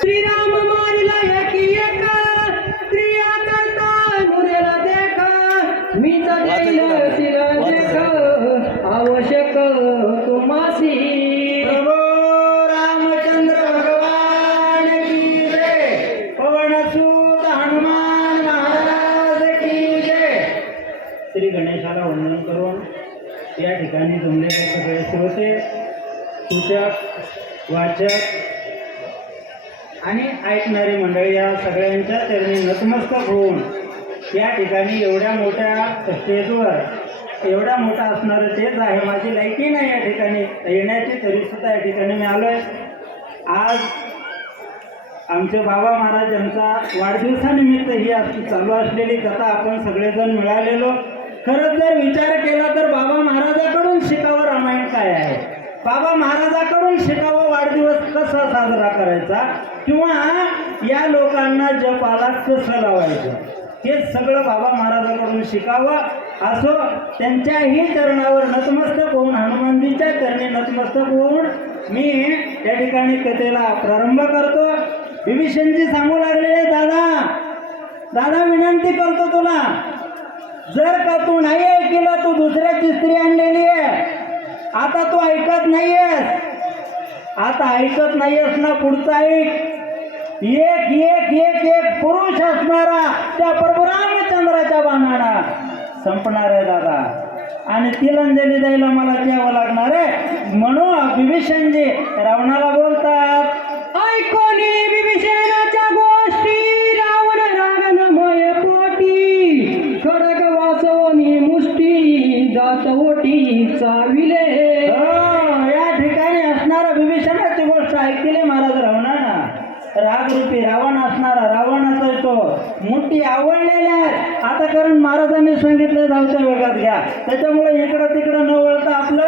श्रीराम मारिला एकी एक क्रिया करता मुरेला देख मी लेख आवश्यक श्री गणेशाला वंदन करून या ठिकाणी जमलेले सगळे श्रोते सूचक वाचक आणि ऐकणारी मंडळी या सगळ्यांच्या त्यांनी नतमस्तक होऊन या ठिकाणी एवढ्या मोठ्या स्टेजवर एवढा मोठा असणारं तेच आहे. माझी लायकी नाही या ठिकाणी. येण्याची तरीसुद्धा या ठिकाणी मी आलोय आज आमचे बाबा महाराज यांचा वाढदिवसानिमित्त ही आज चालू असलेली कथा आपण सगळेजण मिळालेलो. खरंच जर विचार केला तर बाबा महाराजाकडून शिकावं रामायण काय आहे? बाबा महाराजाकडून शिकावं वाढदिवस कसा साजरा करायचा? किंवा या लोकांना जपाला कसं लावायचं? हे सगळं बाबा महाराजाकडून शिकावं. असो त्यांच्याही चरणावर नतमस्तक होऊन हनुमानजीच्या चरणी नतमस्तक होऊन मी त्या ठिकाणी कथेला प्रारंभ करतो. विभीषणजी सांगू लागलेले दादा दादा विनंती करतो तुला. जर का तू नाही ऐकलं तू दुसऱ्याची स्त्री आणलेली आहे. आता तू ऐकत नाहीयेस. आता ऐकत नाहीयेस ना पुढचा ऐक. एक एक एक एक पुरुष असणारा त्या प्रभू रामचंद्राच्या बाणाला संपणार आहे दादा. आणि तिलंजली द्यायला मला द्यावं लागणार आहे. म्हणून विभीषणजी रावणाला चाविले हो, या ठिकाणी असणारा विभीषणाची गोष्ट ऐकली महाराज रावणाना रागरूपी रावण असणारा रावणाचा तो. मोठी आवडलेल्या आहेत. आता कारण महाराजांनी सांगितलं धावत्या वेगात घ्या. त्याच्यामुळे इकडं तिकडं न वळता आपलं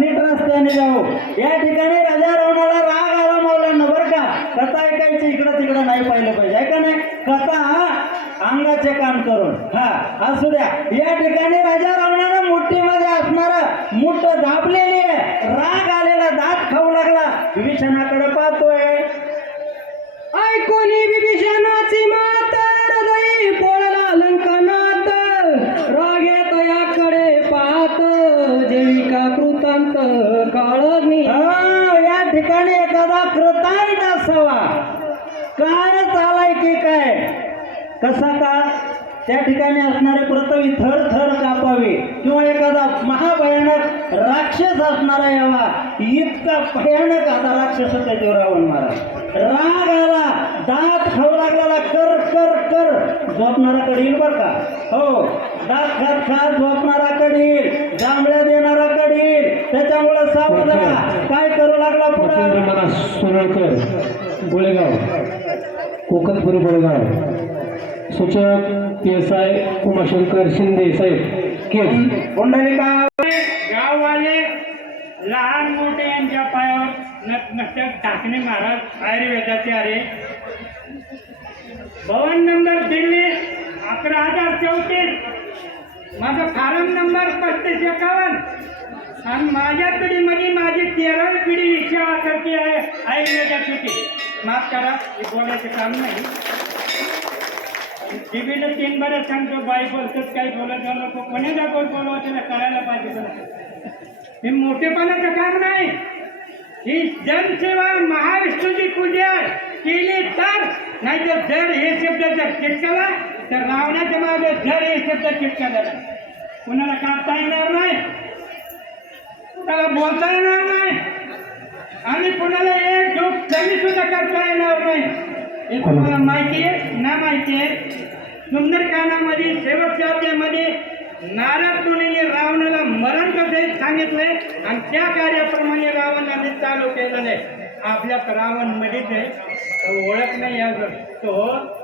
नीट रस्त्याने जाऊ. या ठिकाणी राजा रावणाला राग आला मौलांना बरं का? कथा ऐकायची इकडं तिकडं नाही पाहिलं पाहिजे. ऐका नाही? कथा अंगाचे काम करून. हा असू द्या या ठिकाणी राजा रावणानं मुठ्ठीमध्ये असणार मुठ दाबलेली आहे. राग आलेला दात खाऊ लागला. विभीषणाकडे पाहतोय. ऐकोनी कसा का? त्या ठिकाणी असणारे पृथ्वी थर थर कापावी किंवा एखादा महाभयानक राक्षस असणारा यावा इतका भयानक आता राक्षस त्याच्यावर रावण महाराज. राग आला दात खाऊ लागलेला कर कर कर. झोपणारा कडील बर का? हो दात खात खात झोपणारा कडील जांभळ्या देणारा कडील. त्याच्यामुळे सावध राहा. काय करू लागला पुढे? सोनळकर गोळेगाव. कोकणपुरी गोळेगाव. सूचक P S I Umashankar Shinde साहेब केस गाववाले लहान मोठे यांच्या पायावर न- टाकणे महाराज आयुर्वेदाचे अरे भवन नंबर दिल्ली अकरा हजार चौतीस. माझा फारम नंबर पस्तीस एकावन्न. आणि माझ्या पिढीमध्ये माझी तेरावी पिढी इच्छा करते आहे आयुर्वेदाची होती माफ करा हे बोलायचं काम नाही. टीव्हीला तीन बरं सांगतो बाई बोलतोच काही बोलत झालं नको. कोणी जा कोण बोलवा त्याला पाहिजे हे मोठेपणाचं काम नाही ही जनसेवा महाराष्ट्राची पूजा केली तर नाही तर जर हे शब्द जर चिटकला तर रावणाच्या मागे जर हे शब्द चिटकला. कुणाला कापता येणार नाही. कुणाला बोलता येणार नाही. आणि कुणाला एक झोप कमी सुद्धा करता येणार नाही. हे तुम्हाला माहिती आहे ना माहिती आहे सुंदरकांडामध्ये शेवटच्या अध्यायामध्ये नारद मुनीने रावणाला मरण कसे सांगितलंय आणि त्या कार्याप्रमाणे रावणाने चालू केलेलं. आहे आपल्यात रावण मध्येच आहे तो ओळख नाही अजून. तो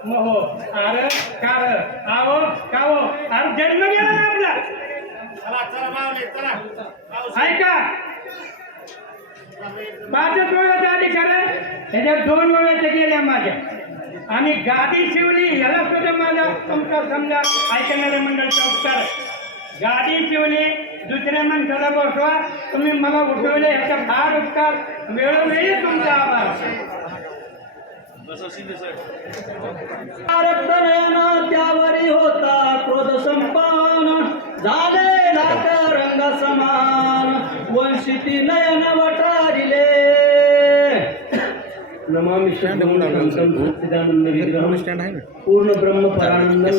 महो आर कार आवो कावो अरे जन्म गेला ना आपला. ऐका. पाचच वेळाचा अधिकार आहे. ह्याच्यात दोन वेळाच्या गेल्या माझ्या. आणि गादी शिवली याला सुद्धा माझा तुमचा समजा. ऐकणारे मंडळचा उपकार गादी शिवली दुसऱ्या माणसाला बसवा. तुम्ही मला उठवले ह्याचा फार उपकार वेळोवेळी तुमचा आभार. त्यावरी होता क्रोध संपान. झाले रंग समान वंशिती नयन नमामि सच्चिदानंद विग्रहं. पूर्ण ब्रह्म परानंदं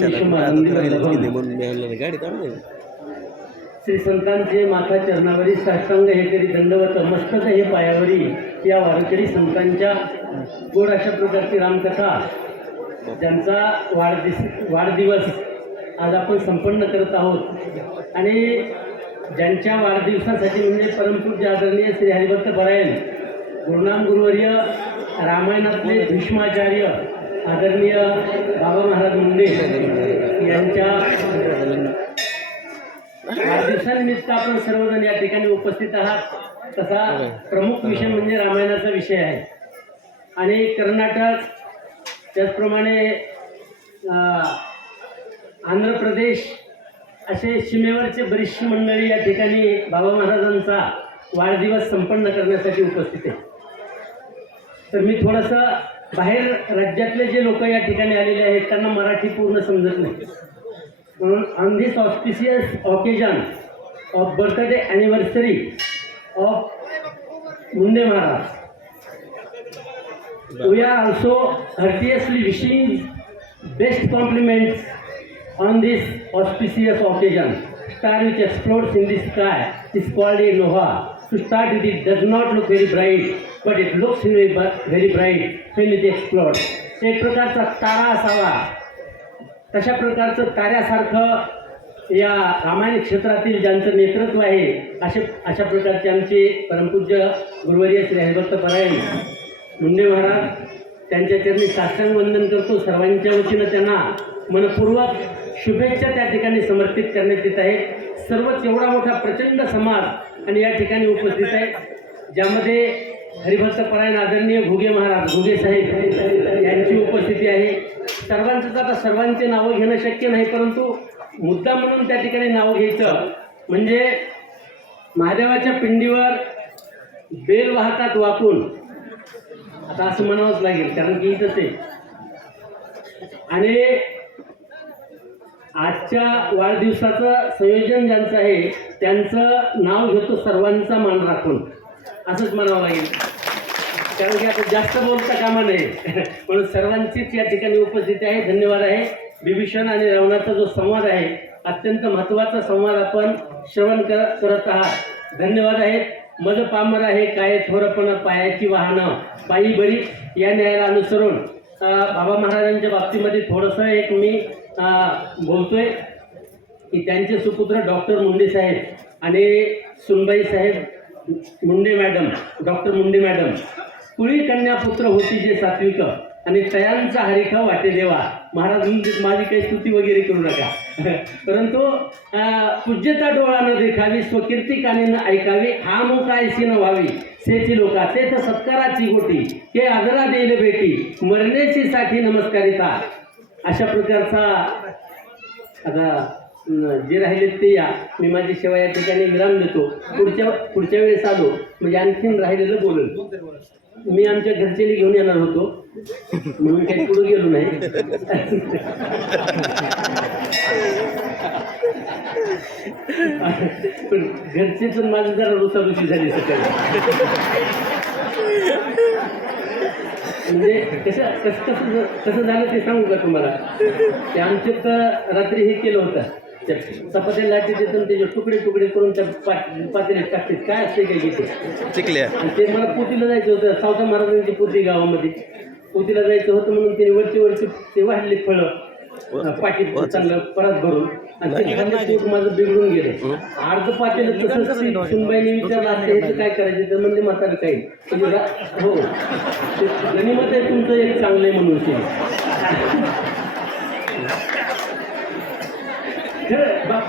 श्री संतांचे माथा चरणावरी साष्टांग हे करी दंडवत मस्तक हे पायावरी या वारकरी संतांच्या गोड अशा प्रकारची रामकथा. ज्यांचा वाढदिस वाढदिवस आज आपण संपन्न करत आहोत. आणि ज्यांच्या वाढदिवसासाठी म्हणजे परमपूज्य आदरणीय श्री हरिभक्त परायण गुरुनाम गुरुवर्य रामायणातले भीष्माचार्य आदरणीय बाबा महाराज मुंडे यांच्या वाढदिवसानिमित्त आपण सर्वजण या ठिकाणी उपस्थित आहात. तसा प्रमुख विषय म्हणजे रामायणाचा विषय आहे. आणि कर्नाटक त्याचप्रमाणे आंध्र प्रदेश असे सीमेवरचे बरीचशी मंडळी या ठिकाणी बाबा महाराजांचा वाढदिवस संपन्न करण्यासाठी उपस्थित आहे तर मी थोडस बाहेर राज्यातले जे लोक या ठिकाणी आलेले आहेत त्यांना मराठी पूर्ण समजत नाही. म्हणून on this auspicious occasion of birthday anniversary of Munde Maharaj we are also heartily wishing best compliments on this auspicious occasion star which explores in this sky is called a Loha To start with, it does not look very bright, but it looks very, very bright. When it explodes. एक प्रकारचा तारा असावा. तशा प्रकारचं ताऱ्यासारखं या रामायण क्षेत्रातील ज्यांचं नेतृत्व आहे असे अशा प्रकारचे आमचे परमपूज्य गुरुवर्य श्री हरिभक्त परायण मुंडे महाराज त्यांच्या चरणी साष्टांग वंदन करतो. सर्वांच्या वतीनं त्यांना मनपूर्वक शुभेच्छा त्या ठिकाणी समर्पित करण्यात येत आहे सर्वच एवढा मोठा प्रचंड समाज आणि या ठिकाणी उपस्थित आहे ज्यामध्ये हरिभक्त परायण आदरणीय घुगे महाराज घुगे साहेब यांची उपस्थिती आहे. सर्वांचंच आता सर्वांचे नावं घेणं शक्य नाही परंतु मुद्दा म्हणून त्या ठिकाणी नावं घ्यायचं म्हणजे महादेवाच्या पिंडीवर बेल वाहतात वाकून. आता असं म्हणावंच लागेल कारण की इथंच आहे. आणि आजच्या वाढदिवसाचं संयोजन ज्यांचं आहे त्यांचं नाव घेतो सर्वांचा मान राखून. असंच म्हणावं लागेल. कारण की आता जास्त बोलता कामा नये. म्हणून सर्वांचीच या ठिकाणी उपस्थिती आहे धन्यवाद आहे. बिभीषण आणि रावणाचा जो संवाद आहे अत्यंत महत्त्वाचा संवाद आपण श्रवण कर करत आहात. धन्यवाद आहेत मज पामर आहे काय थोरपण पायाची वाहनं. पायी बरी या न्यायाला अनुसरून बाबा महाराजांच्या बाबतीमध्ये थोडंसं एक मी बोलतोय की त्यांचे सुपुत्र डॉक्टर मुंडे साहेब आणि सुनबाई साहेब Munde madam doctor Munde madam. कुळी कन्या पुत्र होती जे सात्विक आणि तयांचा हरिखा वाटे देवा. महाराज म्हणजे माझी काही स्तुती वगैरे करू नका. परंतु अं, पूज्यता डोळानं देखावी स्वकीर्ती कानेनं ऐकावी हा मुकायसी न व्हावी सेची लोका तेथ सत्काराची गोटी. हे आदरा देईल भेटी. मरण्याची साठी नमस्कारिता. अशा प्रकारचा आता जे राहिलेत ते या. मी माझी सेवा या ठिकाणी विराम देतो. पुढच्या पुढच्या वेळेस आलो. म्हणजे आणखीन राहिलेलं बोलेल. मी आमच्या घरच्यानी घेऊन येणार होतो. म्हणून काही पुढे गेलो नाही. पण घरचे पण माझं जरा रुसारुशी झाली सकाळी. म्हणजे कसं कसं कसं कसं झालं ते सांगू का तुम्हाला? ते आमचे तर रात्री हे केलं होतं. त्या चपात्या लाटी देतात त्याचे तुकडे तुकडे करून त्या पातेल्यात टाकतात. काय असते काय घेते चिकल्या आणि ते मला पोतीला जायचं होतं. सावता महाराजांची पोती गावामध्ये. पोतीला जायचं होतं म्हणून त्याने वरचे वरचे ते वाढले फळं. पाठीत चांगलं परत भरून. ते माझं बिघडून गेलं. अर्ध पातेलं तसंच ती सुनबाईने विचारलं आता ह्याचं काय करायचं? तर म्हणजे म्हातारं काही हो गणिमत आहे तुमचं एक चांगलं आहे म्हणून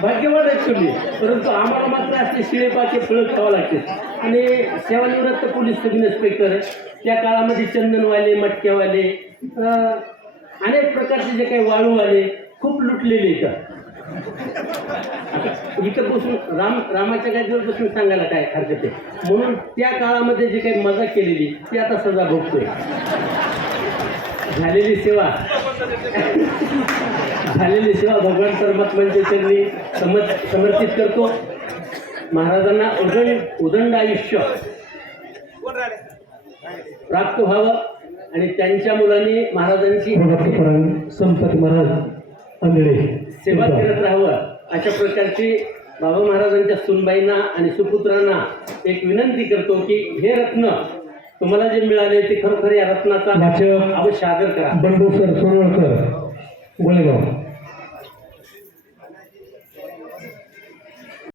भाग्यवान आहेत तुम्ही. परंतु आम्हाला मात्र असले शिळेपाचे फळं खावं लागते आणि सेवानिवृत्त पोलीस सब इन्स्पेक्टर आहे त्या काळामध्ये चंदनवाले मटक्यावाले अनेक प्रकारचे जे काही वाळूवाले खूप लुटलेले इथं आता इथं बसून राम रामाच्या गादीवर बसून सांगायला काय हरकत आहे? म्हणून त्या काळामध्ये जी काही मजा केलेली ती आता सजा भोगतोय. झालेली सेवा. झालेली सेवा भगवान परमात्म्यांच्या म्हणजे चरणी समज समर्पित करतो. महाराजांना उदंड उदंड आयुष्य प्राप्त व्हावं आणि त्यांच्या मुलांनी महाराजांची संपत महाराज. सेवा करत राहावं. अशा प्रकारची बाबा महाराजांच्या सुनबाईंना आणि सुपुत्रांना एक विनंती करतो की हे रत्न तुम्हाला जे मिळाले ते खरोखर या रत्नाचा अवश्य आदर करा. बंडू सर सोनवळकर गोळेगाव.